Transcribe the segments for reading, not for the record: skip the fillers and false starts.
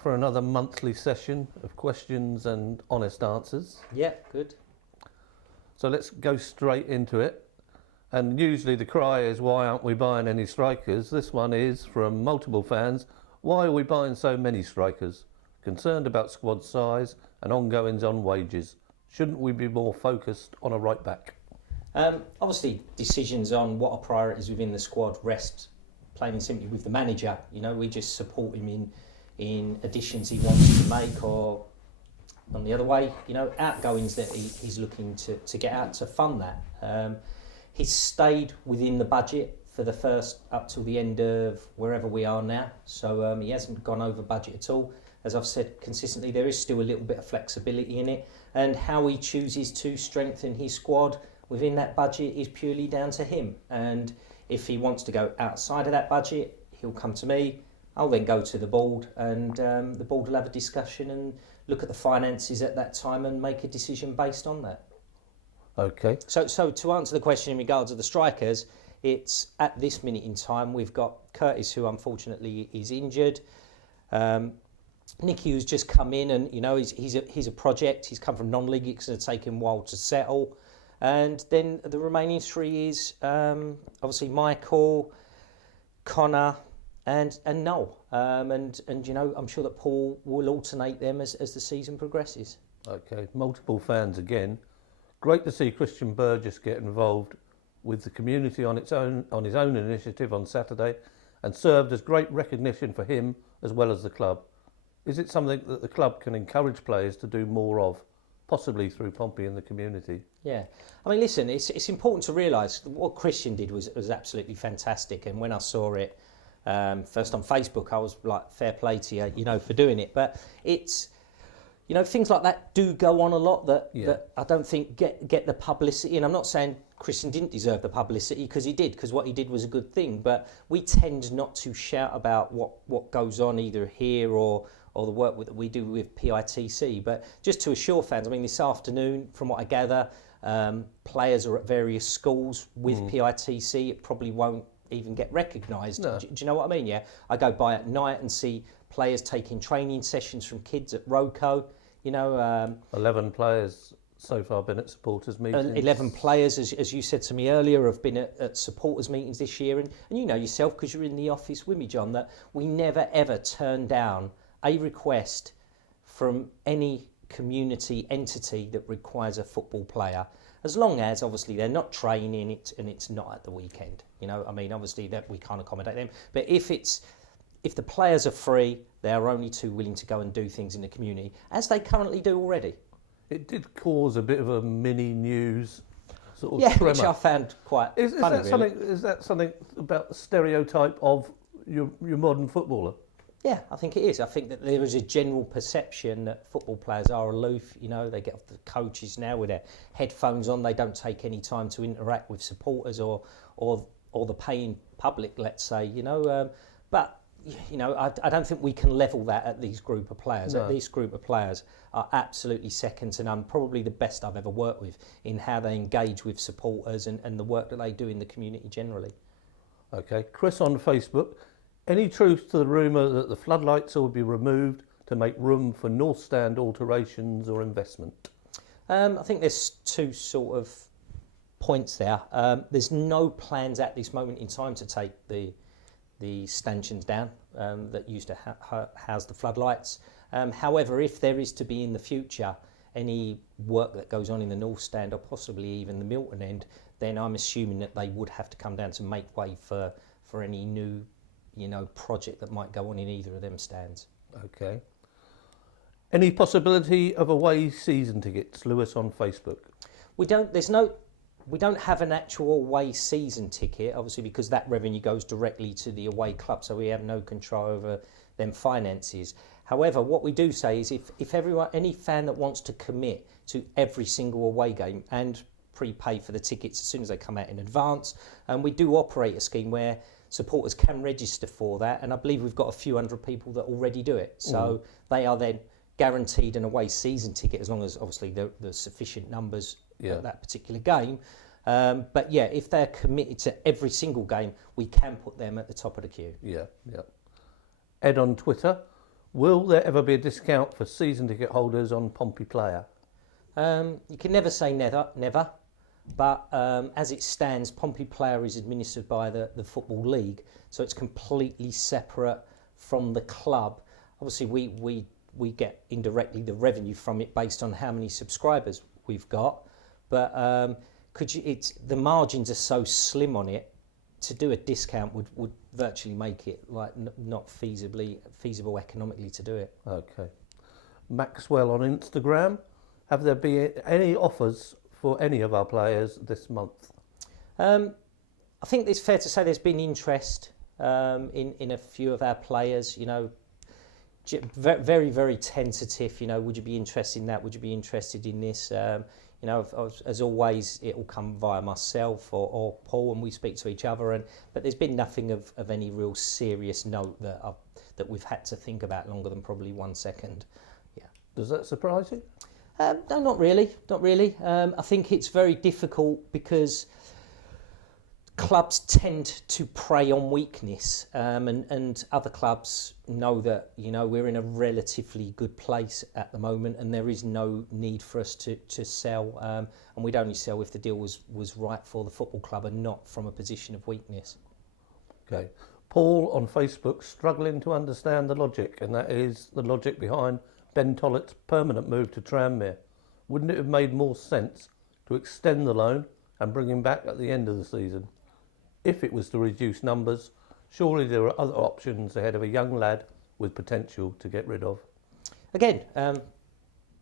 back for another monthly session of questions and honest answers. Yeah, good. So let's go straight into it. And usually the cry is, why aren't we buying any strikers? This one is from multiple fans. Why are we buying so many strikers? Concerned about squad size and ongoings on wages. Shouldn't we be more focused on a right back? Obviously, decisions on what are priorities within the squad rest plain and simply with the manager. You know, we just support him in additions he wants to make, or on the other way, you know, outgoings that he's looking to get out to fund that. He's stayed within the budget for the first up till the end of wherever we are now, so he hasn't gone over budget at all. As I've said consistently, there is still a little bit of flexibility in it, and how he chooses to strengthen his squad within that budget is purely down to him. And if he wants to go outside of that budget, he'll come to me. I'll then go to the board, and the board will have a discussion and look at the finances at that time and make a decision based on that. Okay. So to answer the question in regards to the strikers, it's at this minute in time we've got Curtis, who unfortunately is injured. Nicky, who's just come in, and you know he's a project. He's come from non-league. It's going to take him a while to settle. And then the remaining three is obviously Michael, Connor, and Noel. And you know, I'm sure that Paul will alternate them as the season progresses. Okay, multiple fans again. Great to see Christian Burgess get involved with the community on his own initiative on Saturday, and served as great recognition for him as well as the club. Is it something that the club can encourage players to do more of, possibly through Pompey and the community? Yeah, I mean, listen, it's important to realise what Christian did was absolutely fantastic. And when I saw it first on Facebook, I was like, fair play to you, you know, for doing it. But it's, you know, things like that do go on a lot that I don't think get the publicity. And I'm not saying Christian didn't deserve the publicity, because he did, because what he did was a good thing. But we tend not to shout about what goes on either here or the work that we do with PITC. But just to assure fans, I mean, this afternoon, from what I gather, players are at various schools with PITC. It probably won't even get recognised. No. Do you know what I mean? Yeah, I go by at night and see players taking training sessions from kids at Roco. You know, 11 players so far been at supporters meetings. 11 players, as you said to me earlier, have been at supporters meetings this year. And you know yourself, because you're in the office with me, John, that we never ever turn down a request from any community entity that requires a football player, as long as obviously they're not training it and it's not at the weekend. You know, I mean, obviously that we can't accommodate them. But if the players are free, they are only too willing to go and do things in the community, as they currently do already. It did cause a bit of a mini news sort of tremor. Which I found quite funny, Is that something about the stereotype of your modern footballer? Yeah, I think it is. I think that there is a general perception that football players are aloof. You know, they get off the coaches now with their headphones on. They don't take any time to interact with supporters or the paying public, let's say. You know, but you know, I don't think we can level that at these group of players. No. This group of players are absolutely second to none. Probably the best I've ever worked with in how they engage with supporters and the work that they do in the community generally. Okay, Chris on Facebook. Any truth to the rumour that the floodlights will be removed to make room for North Stand alterations or investment? I think there's two sort of points there. There's no plans at this moment in time to take the stanchions down that used to house the floodlights. However, if there is to be in the future any work that goes on in the North Stand or possibly even the Milton end, then I'm assuming that they would have to come down to make way for any new, you know, project that might go on in either of them stands. Okay. Any possibility of away season tickets? Lewis on Facebook. We don't have an actual away season ticket, obviously, because that revenue goes directly to the away club, so we have no control over them finances. However, what we do say is if any fan that wants to commit to every single away game and prepay for the tickets as soon as they come out in advance, and we do operate a scheme where supporters can register for that, and I believe we've got a few hundred people that already do it. So they are then guaranteed an away season ticket, as long as obviously there's sufficient numbers at that particular game. But yeah, if they're committed to every single game, we can put them at the top of the queue. Yeah. Ed on Twitter. Will there ever be a discount for season ticket holders on Pompey Player? You can never say never. But as it stands, Pompey Player is administered by the Football League, so it's completely separate from the club. Obviously, we get indirectly the revenue from it based on how many subscribers we've got, but the margins are so slim on it. To do a discount would virtually make it like not feasible economically to do it. Okay. Maxwell on Instagram. Have there been any offers for any of our players this month? I think it's fair to say there's been interest in a few of our players. You know, very, very tentative. You know, would you be interested in that? Would you be interested in this? You know, as always, it will come via myself or Paul, and we speak to each other. But there's been nothing of any real serious note that we've had to think about longer than probably 1 second. Yeah. Does that surprise you? No, not really. Not really. I think it's very difficult because clubs tend to prey on weakness, and other clubs know that, you know, we're in a relatively good place at the moment, and there is no need for us to sell. And we'd only sell if the deal was right for the football club and not from a position of weakness. Okay. Paul on Facebook struggling to understand the logic, and that is the logic behind Ben Tollitt's permanent move to Tranmere. Wouldn't it have made more sense to extend the loan and bring him back at the end of the season? If it was to reduce numbers, surely there are other options ahead of a young lad with potential to get rid of. Again,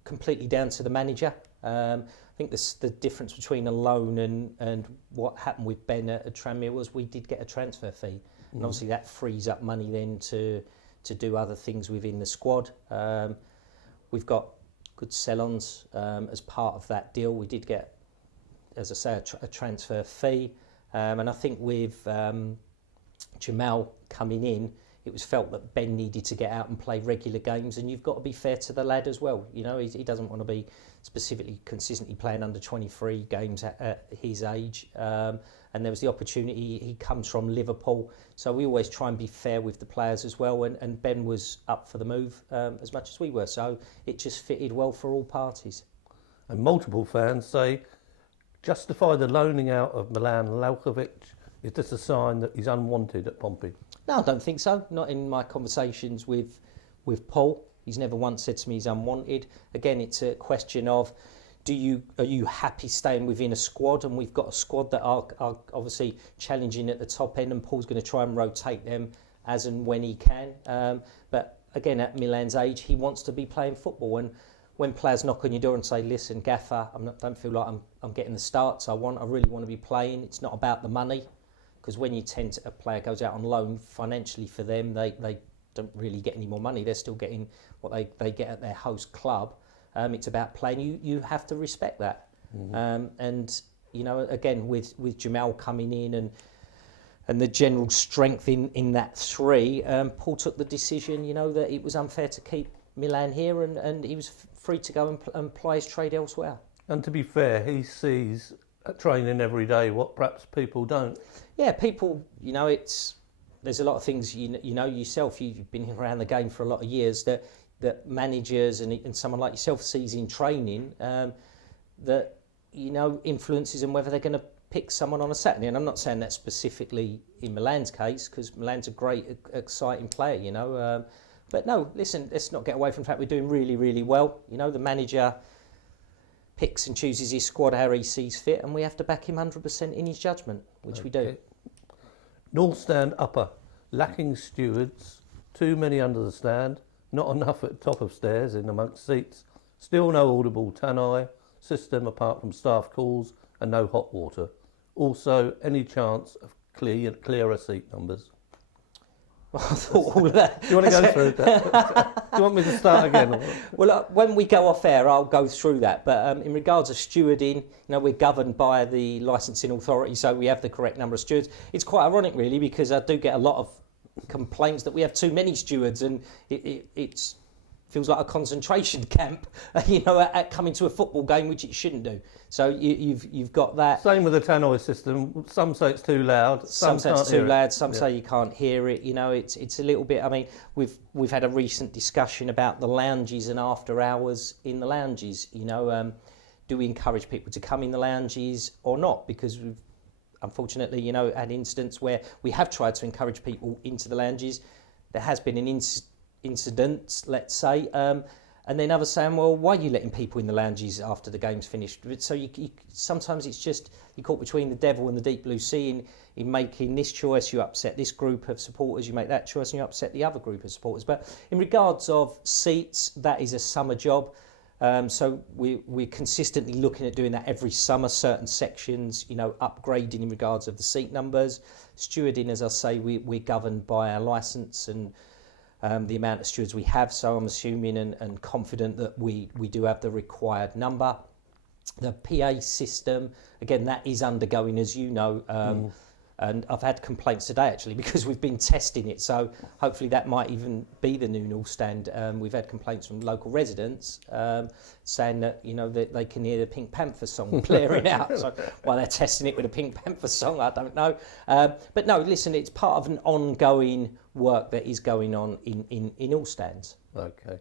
completely down to the manager. I think the difference between a loan and what happened with Ben at Tranmere was we did get a transfer fee. And obviously that frees up money then to do other things within the squad. We've got good sell-ons as part of that deal. We did get, as I say, a transfer fee. And I think with Jamal coming in, it was felt that Ben needed to get out and play regular games, and you've got to be fair to the lad as well. You know, he doesn't want to be specifically consistently playing under 23 games at his age. And there was the opportunity. He comes from Liverpool, so we always try and be fair with the players as well. And Ben was up for the move as much as we were, so it just fitted well for all parties. And multiple fans say, justify the loaning out of Milan Lalkovic. Is this a sign that he's unwanted at Pompey? No, I don't think so. Not in my conversations with Paul. He's never once said to me he's unwanted. Again, it's a question of, are you happy staying within a squad? And we've got a squad that are obviously challenging at the top end, and Paul's going to try and rotate them as and when he can. But again, at Milan's age, he wants to be playing football. And when players knock on your door and say, "Listen, Gaffer, don't feel like I'm getting the starts I want. I really want to be playing." It's not about the money, because when a player goes out on loan, financially for them, they don't really get any more money. They're still getting what they get at their host club. It's about playing. You have to respect that. And you know, again, with Jamal coming in and the general strength in that three, Paul took the decision, you know, that it was unfair to keep Milan here, and he was free to go and ply his trade elsewhere. And to be fair, he sees at training every day what perhaps people don't. Yeah, people, you know, there's a lot of things, you know yourself, you've been around the game for a lot of years, that managers and someone like yourself sees in training, that, you know, influences and whether they're going to pick someone on a Saturday. And I'm not saying that specifically in Milan's case, because Milan's a great, exciting player, you know. But no, listen, let's not get away from the fact we're doing really, really well. You know, the manager picks and chooses his squad how he sees fit, and we have to back him 100% in his judgment, which we do. North Stand upper, lacking stewards, too many under the stand, not enough at top of stairs in amongst seats, still no audible tannoy system apart from staff calls, and no hot water. Also, any chance of clearer seat numbers? I thought all of that. Do you want to go through that? Do you want me to start again? Well, when we go off air, I'll go through that. But in regards of stewarding, you know, we're governed by the licensing authority, so we have the correct number of stewards. It's quite ironic, really, because I do get a lot of complaints that we have too many stewards, and it's feels like a concentration camp, at coming to a football game, which it shouldn't do. So you've got that. Same with the tannoy system. Some say it's too loud. Some say it's too loud. Some say you can't hear it. It's a little bit. I mean, we've had a recent discussion about the lounges and after hours in the lounges. Do we encourage people to come in the lounges or not? Because we've unfortunately, had incidents where we have tried to encourage people into the lounges. There has been an incident, let's say, and then others saying, well, why are you letting people in the lounges after the game's finished? So you sometimes it's just you're caught between the devil and the deep blue sea in making this choice. You upset this group of supporters, you make that choice, and you upset the other group of supporters. But in regards of seats, that is a summer job. So we're consistently looking at doing that every summer, certain sections, upgrading in regards of the seat numbers. Stewarding, as I say, we're governed by our licence and the amount of stewards we have. So I'm assuming and confident that we do have the required number. The PA system, again, that is undergoing, as you know, and I've had complaints today actually because we've been testing it. So hopefully that might even be the new North Stand. We've had complaints from local residents saying that that they can hear the Pink Panther song blaring out. So while they're testing it with a Pink Panther song, I don't know. But no, listen, it's part of an ongoing work that is going on in all stands. Okay.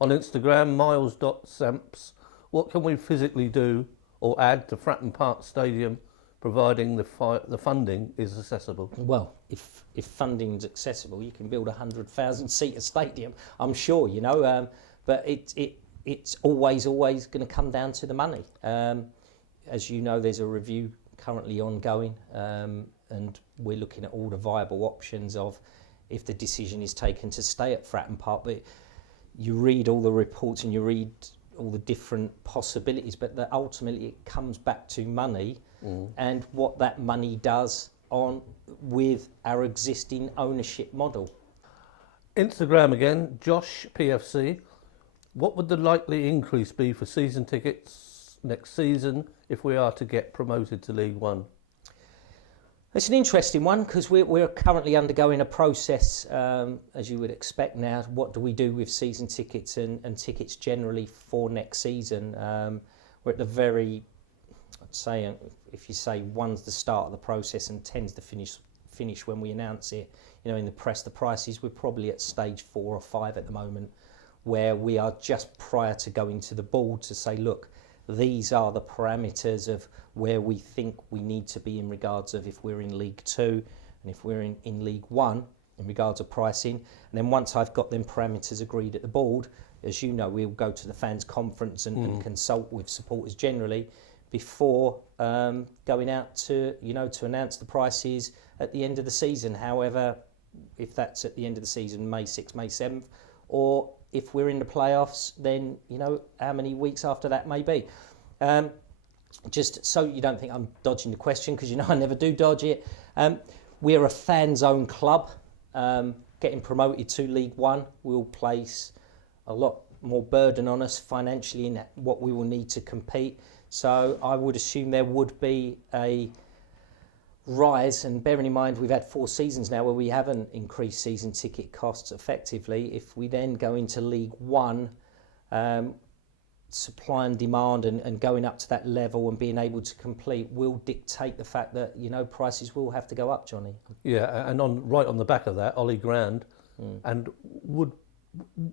On Instagram, miles.samps, what can we physically do or add to Fratton Park Stadium, providing the funding is accessible? Well, if funding's accessible, you can build a 100,000 seater stadium, I'm sure, but it's always going to come down to the money. As you know, there's a review currently ongoing, and we're looking at all the viable options of if the decision is taken to stay at Fratton Park. But you read all the reports and you read all the different possibilities, but that ultimately it comes back to money and what that money does with our existing ownership model. Instagram again, Josh PFC. What would the likely increase be for season tickets next season if we are to get promoted to League One? It's an interesting one because we're currently undergoing a process, as you would expect now. What do we do with season tickets and tickets generally for next season? We're at the very, I'd say, if you say one's the start of the process and 10's the finish when we announce it, in the press, the prices, we're probably at stage 4 or 5 at the moment, where we are just prior to going to the board to say, look, these are the parameters of where we think we need to be in regards of if we're in League 2 and if we're in League 1 in regards of pricing. And then once I've got them parameters agreed at the board, as you know, we'll go to the fans conference and consult with supporters generally before going out to announce the prices at the end of the season. However, if that's at the end of the season, May 6th, May 7th, or if we're in the playoffs, then how many weeks after that may be. Just so you don't think I'm dodging the question, because I never do dodge it. We're a fan-zone club. Getting promoted to League One will place a lot more burden on us financially in what we will need to compete. So I would assume there would be a rise, and bearing in mind we've had 4 seasons now where we haven't increased season ticket costs effectively. If we then go into League One, supply and demand and going up to that level and being able to complete will dictate the fact that prices will have to go up, Johnny. Yeah, and right on the back of that, Ollie Grand, and would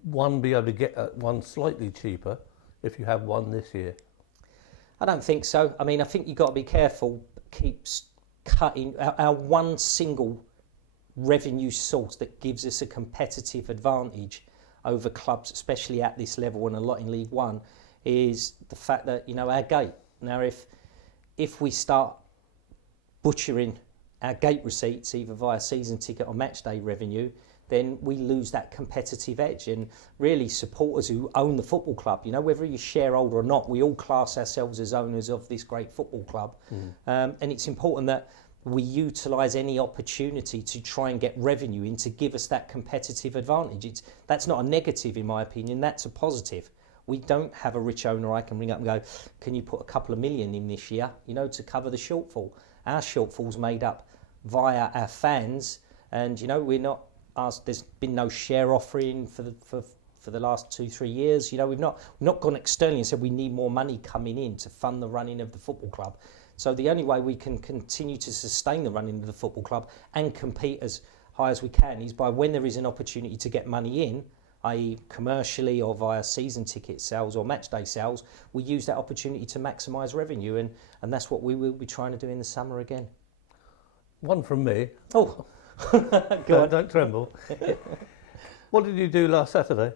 one be able to get one slightly cheaper if you have one this year? I don't think so. I mean, I think you've got to be careful. Keeps cutting our one single revenue source that gives us a competitive advantage over clubs, especially at this level and a lot in League One, is the fact that our gate. Now, if we start butchering our gate receipts either via season ticket or match day revenue, then we lose that competitive edge. And really, supporters who own the football club, whether you're shareholder or not, we all class ourselves as owners of this great football club. And it's important that we utilise any opportunity to try and get revenue in to give us that competitive advantage. That's not a negative, in my opinion. That's a positive. We don't have a rich owner I can ring up and go, can you put a couple of million in this year, to cover the shortfall? Our shortfall's made up via our fans, and we're not asked. There's been no share offering for for the last 2-3 years. You know, we've not gone externally and said we need more money coming in to fund the running of the football club. So the only way we can continue to sustain the running of the football club and compete as high as we can is by when there is an opportunity to get money in, i.e. commercially or via season ticket sales or match day sales, we use that opportunity to maximise revenue, and that's what we will be trying to do in the summer again. One from me. Oh, go on. Don't tremble. What did you do last Saturday?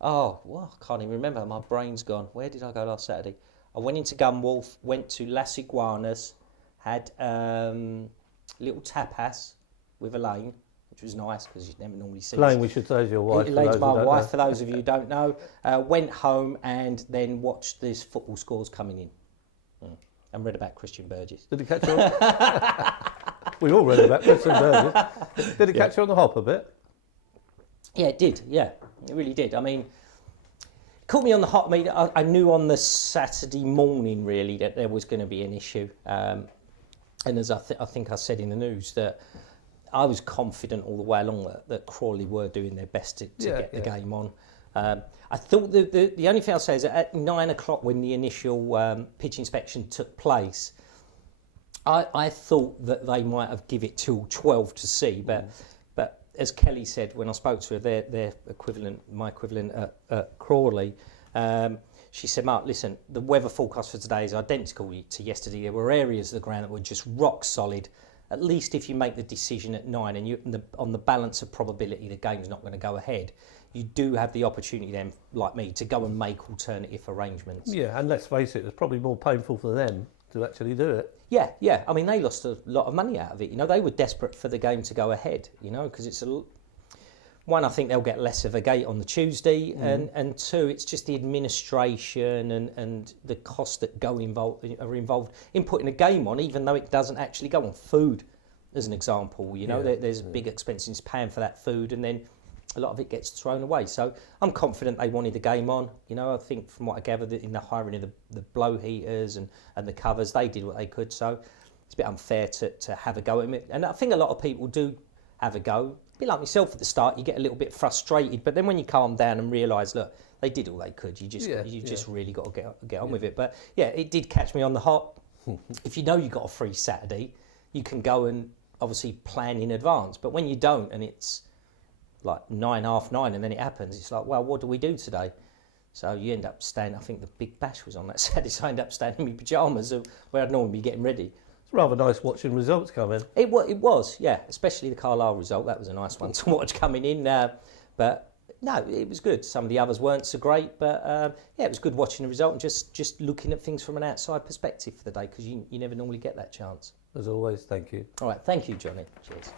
Oh, well, I can't even remember. My brain's gone. Where did I go last Saturday? I went into Gunwolf, went to Las Iguanas, had little tapas with Elaine, which was nice because you'd never normally see Elaine, we should say, is your wife. Elaine's my wife, for those of you who don't know. Went home and then watched these football scores coming in. And read about Christian Burgess. Did he catch you on? We all read about Christian Burgess. Did it catch you on the hop a bit? Yeah, it did. Yeah, it really did. I mean, it caught me on the hop. I mean, I knew on the Saturday morning, really, that there was going to be an issue. And as I think I said in the news, that I was confident all the way along that Crawley were doing their best to get the game on. I thought the only thing I'll say is that at 9 o'clock when the initial pitch inspection took place, I thought that they might have give it till 12 to see, but as Kelly said when I spoke to her, their equivalent, my equivalent at Crawley, she said, Mark, listen, the weather forecast for today is identical to yesterday. There were areas of the ground that were just rock solid. At least if you make the decision at 9 and on the balance of probability the game's not going to go ahead, you do have the opportunity then, like me, to go and make alternative arrangements. Yeah, and let's face it, it's probably more painful for them to actually do it. Yeah. I mean, they lost a lot of money out of it. You know, they were desperate for the game to go ahead, you know, because it's one, I think they'll get less of a gate on the Tuesday, and two, it's just the administration and the costs that are involved in putting a game on, even though it doesn't actually go on. Food, as an example, you know, there's big expenses paying for that food, and then a lot of it gets thrown away. So I'm confident they wanted the game on. You know, I think from what I gathered in the hiring of the blow heaters and the covers, they did what they could. So it's a bit unfair to have a go at it. And I think a lot of people do have a go. A bit like myself at the start, you get a little bit frustrated, but then when you calm down and realise, look, they did all they could. You just really got to get on with it. But yeah, it did catch me on the hop. If you know you got a free Saturday, you can go and obviously plan in advance. But when you don't, and it's like 9:30, and then it happens, it's like, well, what do we do today? So you end up staying, I think the Big Bash was on that Saturday, so I ended up staying in my pyjamas where I'd normally be getting ready. It's rather nice watching results come in. It was, yeah, especially the Carlisle result. That was a nice one to watch coming in. But no, it was good. Some of the others weren't so great, but yeah, it was good watching the result and just looking at things from an outside perspective for the day, because you never normally get that chance. As always, thank you. All right, thank you, Johnny. Cheers.